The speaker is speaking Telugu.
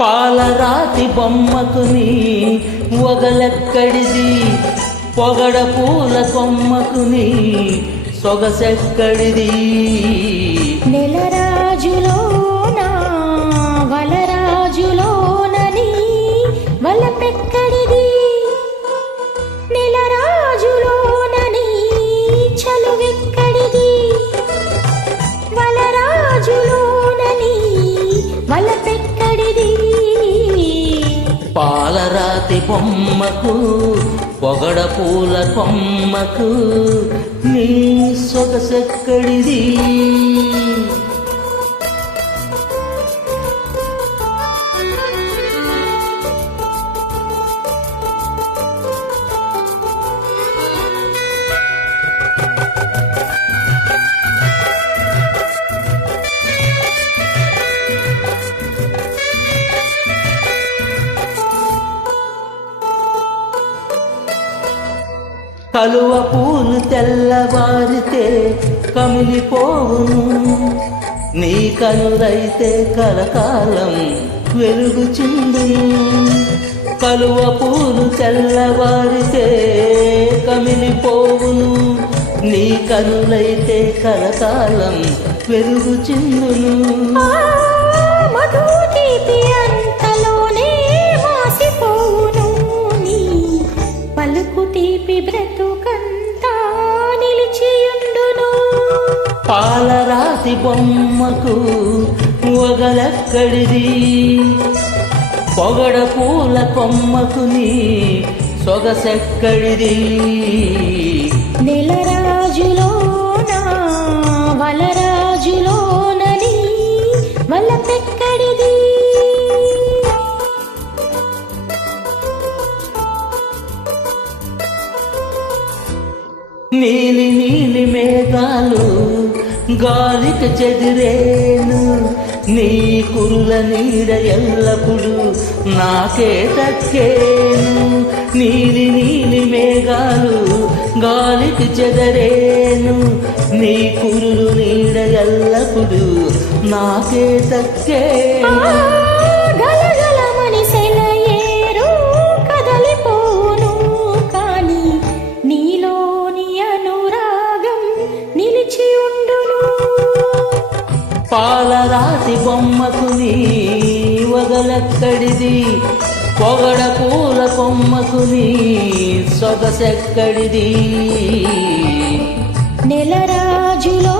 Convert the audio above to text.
పాలరాతి బొమ్మకుని ఒగలెక్కడిది? పొగడ పూల కొమ్మకుని సొగసెక్కడిది? నెలరాజులోన వలరాజులోనని వలపెక్కడిది? నెలరాజులోనని చలువెక్కడిది పాలరాతి బొమ్మకు పొగడ పూల కొమ్మకు నీ సొగసెక్కడిది? కలువ పూలు తెల్లవారితే కమిలిపోవును. నీ కనులైతే కలకాలం వెలుగు చిందును కలువ పూలు తెల్లవారితే కమిలిపోవును. నీ కనులైతే కలకాలం వెలుగు చిందును పలుకు తీపి బ్రత పాలరాతి బొమ్మకు ఒగలెక్కడిది పొగడ పూల కొమ్మకుని సొగసెక్కడిది. నెలరాజులోన వలరాజులోనని వలపెక్కడిది నీలి నీలి మేఘాలు గాలిక చెదిరేను. నీ కురుల నీడ ఎల్లప్పుడు నాకే దక్కేను నీలి నీలి మేఘాలు గాలికి చెదరేను. నీ కురులు నీడ ఎల్లప్పుడు నాకే దక్కేను పాలరాతి బొమ్మకుని వగలెక్కడిది పొగడ పూల కొమ్మకుని సొగసెక్కడిది? నెలరాజులో